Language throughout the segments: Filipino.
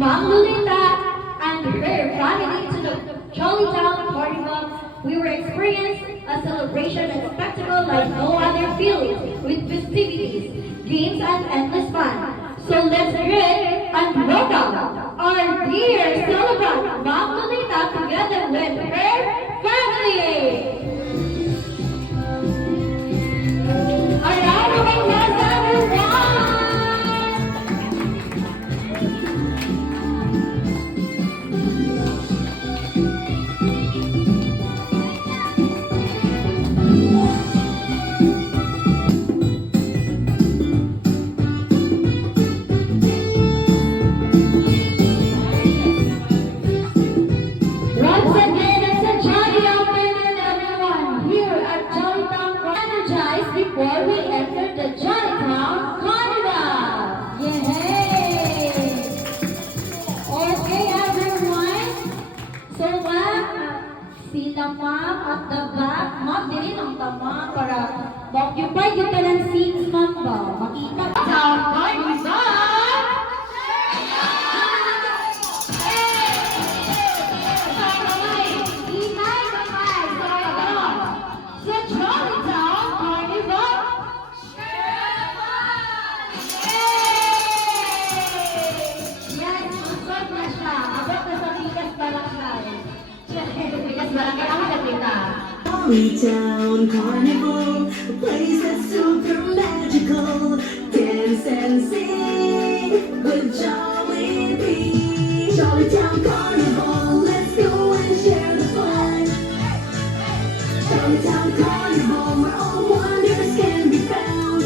Mom Lolita and her family to the Jolly Town Carnival. We will experience a celebration and spectacle like no other feeling, with festivities, games, and endless fun. So let's greet and welcome our dear celebrant, Mom Lolita, together with her family. A round of applause, everyone! Once again, it's a jolly afternoon, everyone. Here at Jolly Town, energized before we enter the Jolly Town Carnival. Yay! Okay, everyone. So, sila ma'am at the back. Ma'am, dili lang tama para ma-occupy kita ng seats, ma'am ba? Makita ka. Town Carnival! Jolly Town Carnival, a place that's super magical. Dance and sing with Jolly Bee. Jolly Town Carnival, let's go and share the fun. Jolly Town Carnival, where all wonders can be found.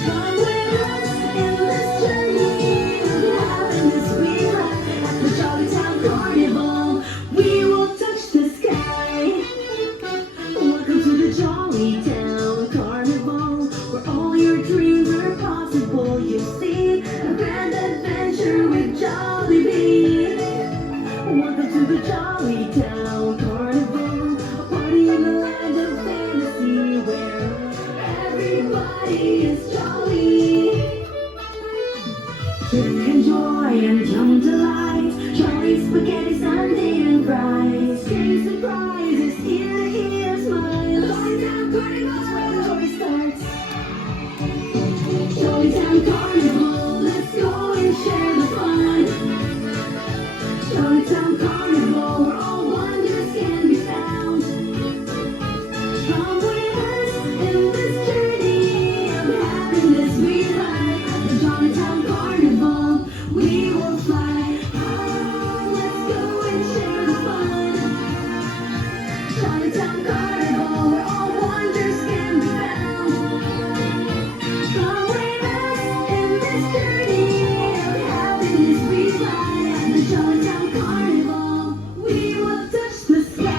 Come with us in this journey of happiness we ride. At the Jolly Town Carnival, we will touch the sky. Welcome to the Jolly Town Carnival, where all your dreams are possible. You'll see a grand adventure with Jolly Bee. Welcome to the Jolly Town Carnival, a party in the land of fantasy where everybody is jolly. Drink joy and come to life. Jolly spaghetti, sundae, and fries. Scary surprises, ear to ear smiles. Jolly Town Carnival, where the joy starts. Jolly Town Carnival, let's go and share the fun. Jolly Town Carnival, where all wonders can be found. Come with us in this journey of happiness we ride. At the Jolly Town Carnival, we will fly. Let's go and share the fun. Jolly Town Carnival, where all wonders can be found. Come with us in this journey of happiness we fly. At the Jolly Town Carnival, we will touch the sky.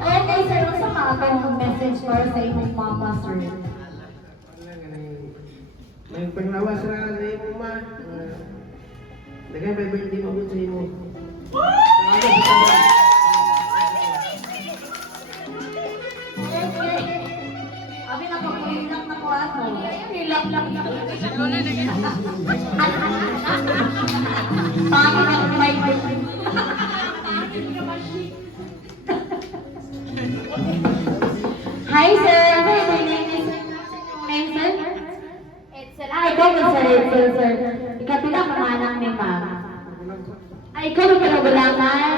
Okay, sir, unsa maatong message para sa imong mama, sir? May panglawas ra sa imo ma. Dagay may birthday mo sa imo. Abi na ko hilak na ko ako. Hilak lang. Pangit ang may. Hi, sir. Hi, my name is sir. Ikaw ang sir. Ikapila manganang ni ma'am. Ikaw ang kanugulangan.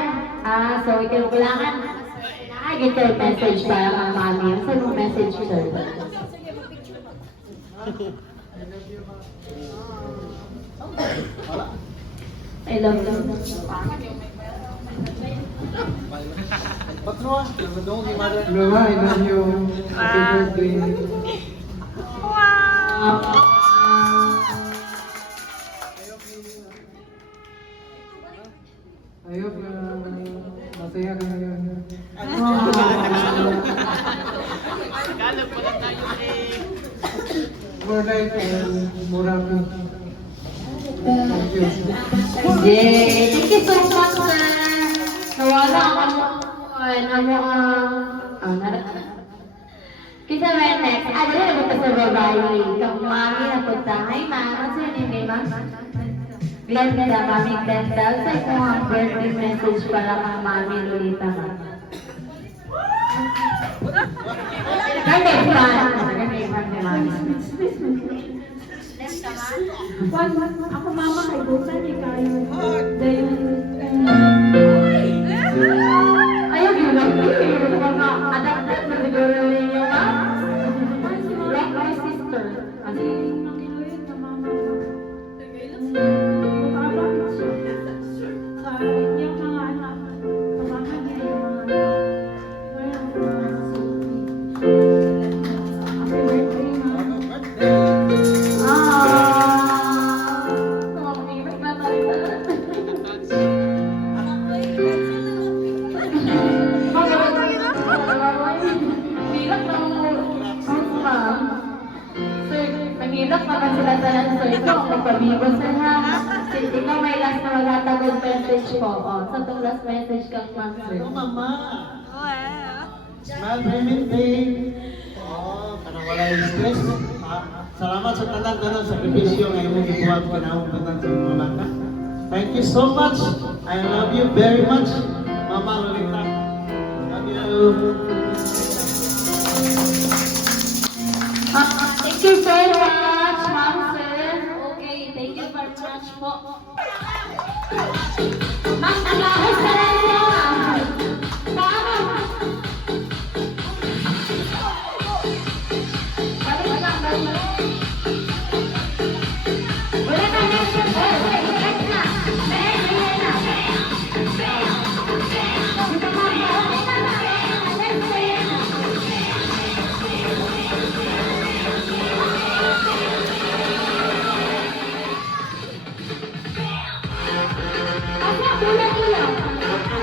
So ikaw ang kanugulangan. Targeted message para kang mami. Saan mong message, sir? I love you. Luma, I love you. Happy birthday. I hope masaya ka ngayon. More life and more happy. Thank you. Yay! Thank you so much, sir! Nawala ako. Kita may next. Ano na ba sa babae? Kang mami na punta. Hi, ma'am. What's your name, ma'am? Glenda, mami Glenda. Sa ko ang birthday message para kang mami Lolita, ma'am. Kami, ma'am. Kami, ma'am. Ako mama kay Busan, ikaw yung dahil Ayaw, yun lang. Mga adapted na siguro ninyo, ma'am. Like my sister. kasi nakinulit na mama ko. Makabakit siya. Sa yung mga anak, kabahan niya yung mga happy birthday, mama. Tumakinig na tayo. Hilak na mo. Ma'am. Sir, mahilak naman sila sa sir. Ikaw ang magpabigo, sir, ha? Sir, ikaw may last na magtatagod message po. O, sa itong last message kang ma'am, sir. Hello, Mama. Smile birthday. Oh, kanang wala yung stress. Salamat sa tanan-tanan sa sakripisyo nga imong gibuhat ko na akong tanan sa mga bata. Thank you so much. I love you very much, Mama Lolita. Love you. Thank you very much, ma'am, sir. Okay, thank you very much po. Ma'am, nag-ahos ka na niyo, ma'am. Tama. Balik lang, balik lang. Wala ka na, sir. Wait, next na. Next na. Dito, ma'am. Next na. Ako, tulad niyo.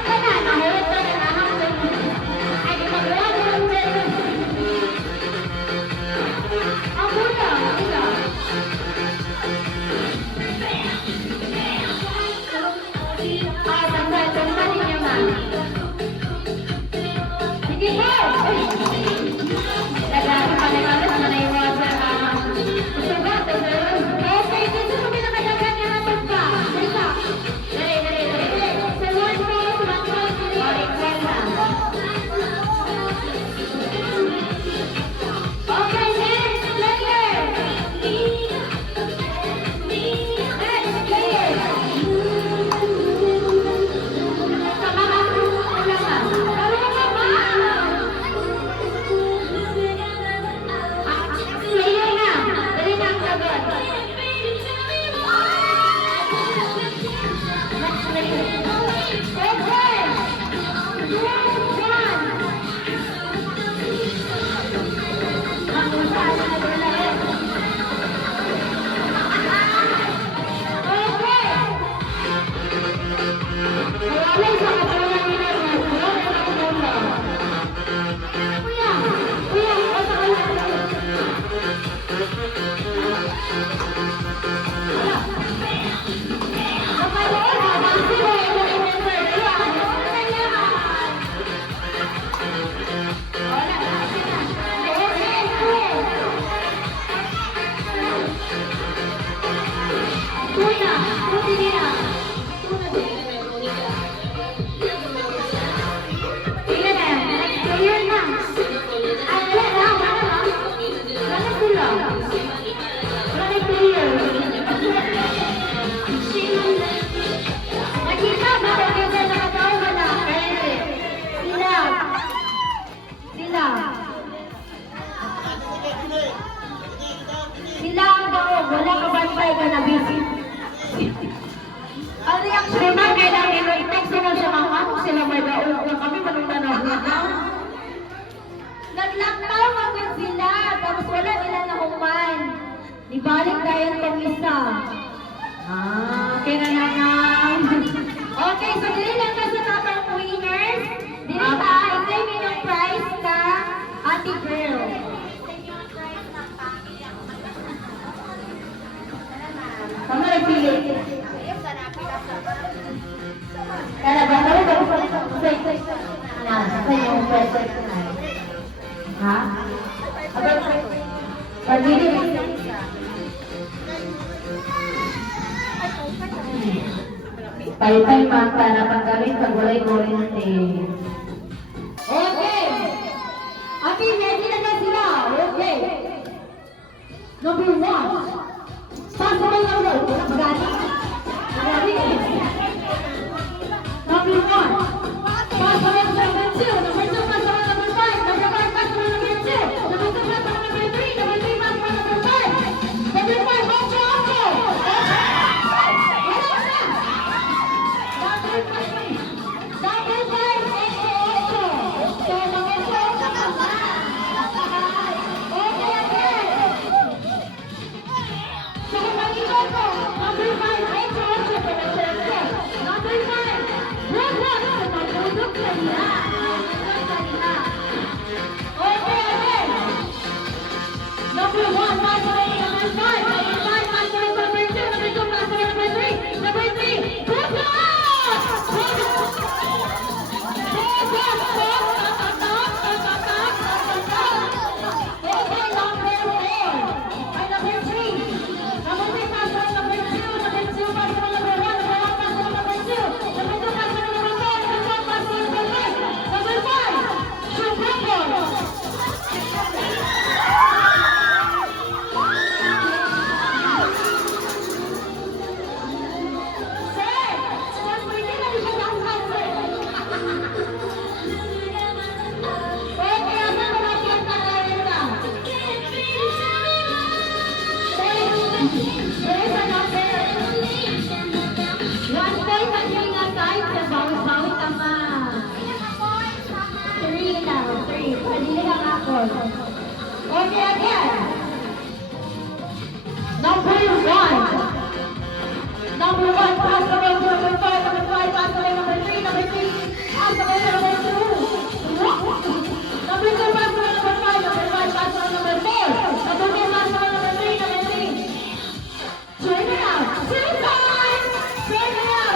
Kana, nahulog ka na naman. Ay, di magawa ko ng pwede. Ako lang, ila. Tanda ninyo, ma'am. Sige, sir. Naglabi pa na kalas na naiwasan. Sugat, sir. Okay, dito sa pinakadagan niya natin pa. Dito. Dali, dali, dali. Sa one call, one call. Okay, kwenta. Okay, next player. Next player. Sama ka. Ulang ka. Ulang ka, ma'am. Sa yung present na. Ha? Pagdili. Paypay pa para pagkawin sa gulay-gulay natin. Okay. Ate, ready na ba sila? Okay. Number 1. Possible number. Pagani. Number 1. Possible number 2. Number 2, possible number 5. Number 5, possible number 2. Number 2, possible number 3. Number 3, possible number 5. Number 5, also, also. Number 5. Number 5, also, also. So, number 2, also. Okay, again. So, mag-iwan ko. Number 5, also, also. Number 5, robot. Matulog ka niya. Okay, again. Number 1, possible number 5. Number 5, possible number 2. Number 2, possible number 3. Number 3, Okay, again. Number 1. Number 1, possible number 5, number 5, possible number 3, number 3, possible number 2. Number 2, possible number 5, number 5, possible number 4. Number 4, possible number 3, number 3. Turn it out. 2 times. Turn it out.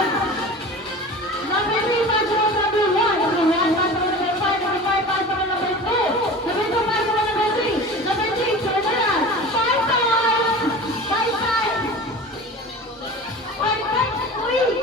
Number 3, possible number 1. Number 1, possible number 5, number 5, possible number 2. Number 2, possible number 3. Number 3, turn it out. 5 times. 5 times. 5 times. Uy.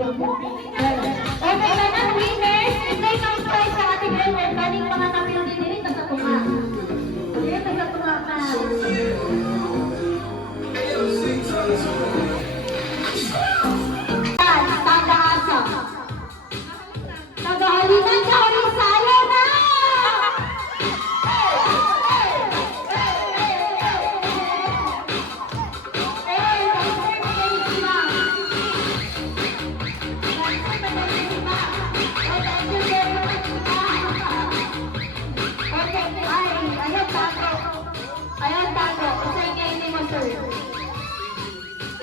Okay, ganang winners. Play ng prize sa ating winner. Kaning mga napil din dito sa tunga. Dito sa tunga ka. Taga-asa. Taga-halinan ka, Horisaya na!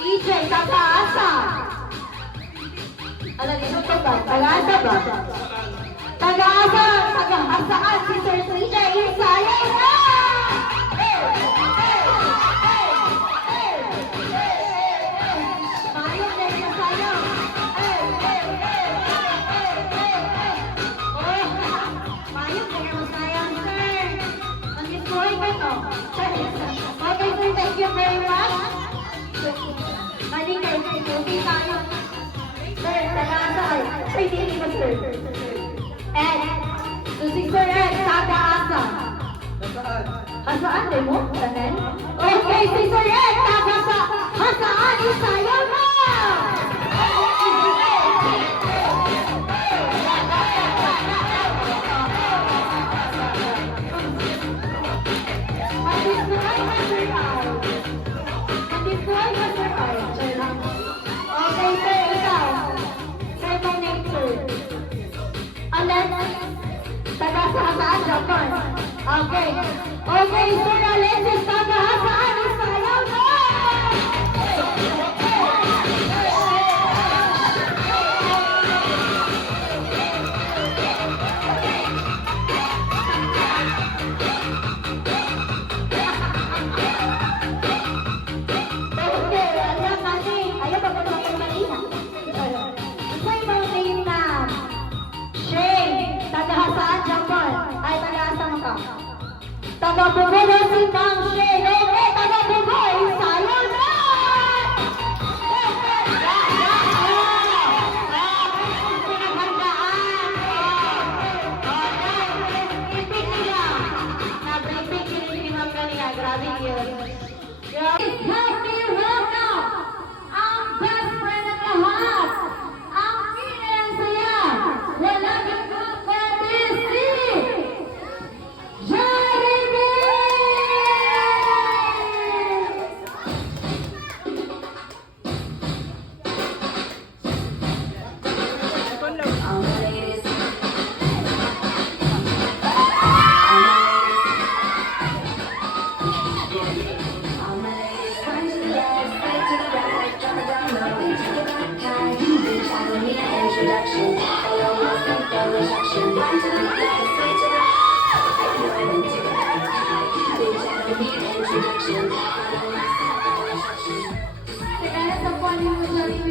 EJ, taga-asa. Ano, dito to ba? Taga-asa ba? Taga-asa, taga-asaan si Sir EJ Isaya na! Mayok na yung masayang. Mayok na yung masayang, sir. Mag-destroy ka to. Okay, sir, thank you very much. Maling kayo, okay tayo. Sir, taga-asa. Ay, hindi ba, sir? Ed, so si Sir Ed, taga-asa. Hasaan, di mo? Tanan? Okay, si Sir Ed, taga-asa. Hasaan, isayaw na! Okay, sir, ikaw. Sir, my name, sir. Alexis, taga-saan, Japan. Okay. Okay, sir, Alexis, taga-saan, isayaw na! Okay, alam kasi, ayaw ba ba kanina? Say mo name na Shane, taga-saan, Japan. Ay, taga-saan ka? Taga-Bugo si Ma'am Shane. Okay, taga-Bugo, isayaw na! Help me welcome ang best friend ng lahat, ang pinaya, wala kang kapatid si Jeremy!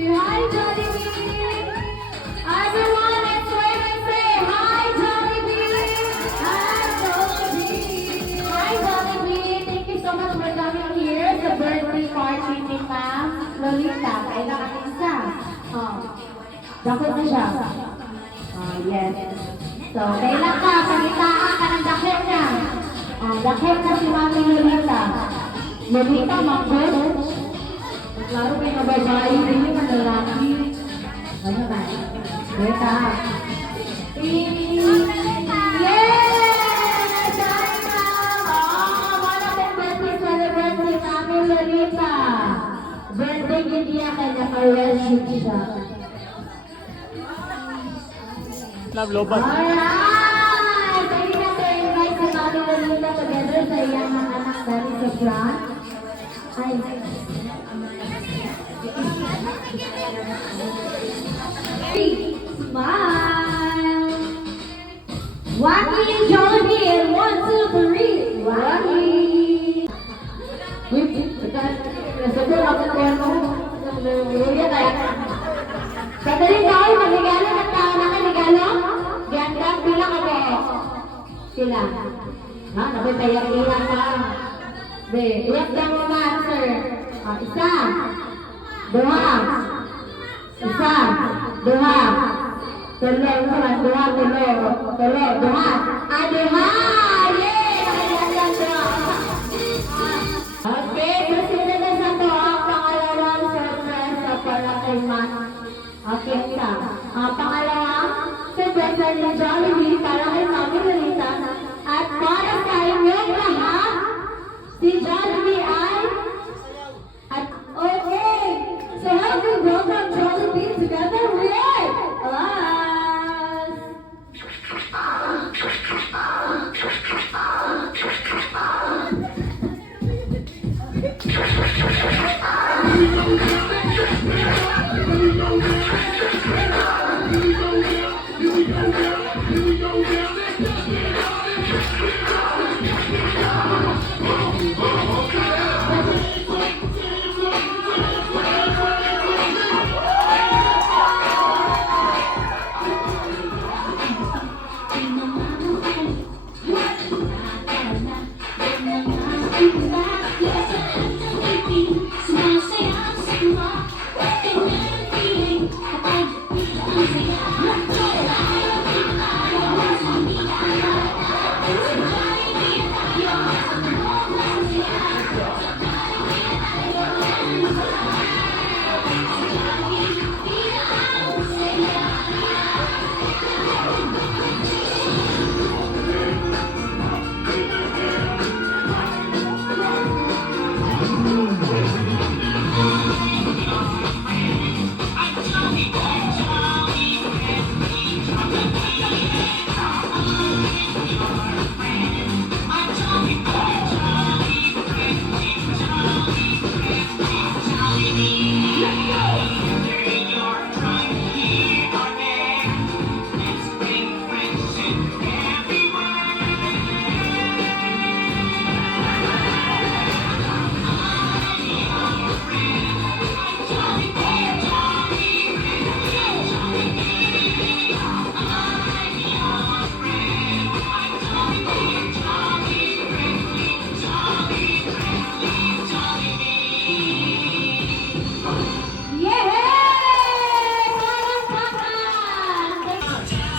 Hi, Jollibee! Everyone, let's wave and say hi, Jollibee! Hi, Jollibee! Hi, Jollibee! Thank you so much for coming here. The birthday party ni Ma'am Lolita. Kaya nakakisa. Dakot na siya. Yes. So, kailan ka? Panitaan ka ng dakot na. Dakot na si Mami Lolita. Lolita, Mangkos. Klaro kayo na babae, hindi man lalaki. Ano ba? Beta. Yes! Sana! Wala kong birthday celebrant si Mami Lolita. Birthday niya kaya naka-reshoot siya. Love, lobat. Alright! Pwede na invite si Mami Lolita together sa iyang mga anak dali sa front. Ay, smile. Wacky and Jollibee and 1, 2, 3. Wacky. Nasagot ako ng ano. Luya tayo. Kadali tayo, magigalo ng tao na kanigalo. Ganda, pila ka ba? Pila. Ha? Napipayang-ilang ka. Be, iyak daw mo ba, sir? Isa. Dua. Isa. duha, tulo, duha, tulo, duha, duha! Yay! Nakailan duha. Okay, susunod na sa to ang pangalawang surprise na para kay Matt. Okay, isa. Pangalawang surprise ni Jollibee para kay Mami Lolita. At para sa inyong lahat, si Jollibee ay... Okay, so how do we welcome Jollibee together with us?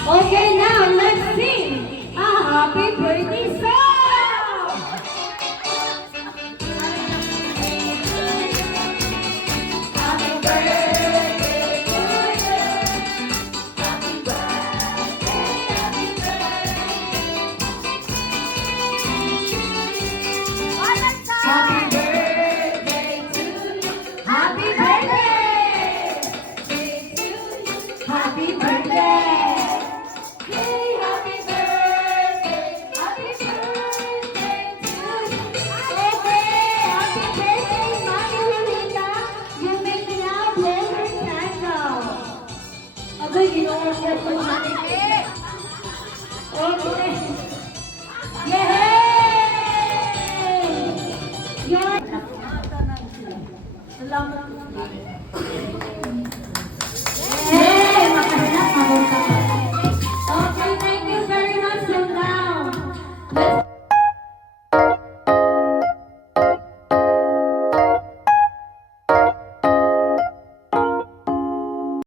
Okay, now let's sing a happy birthday song. Happy birthday to you. Happy birthday, happy birthday. Happy birthday to you. Happy birthday to you. Happy birthday. Abay, ginawa ko po siya. Okay. Yay! Salamat.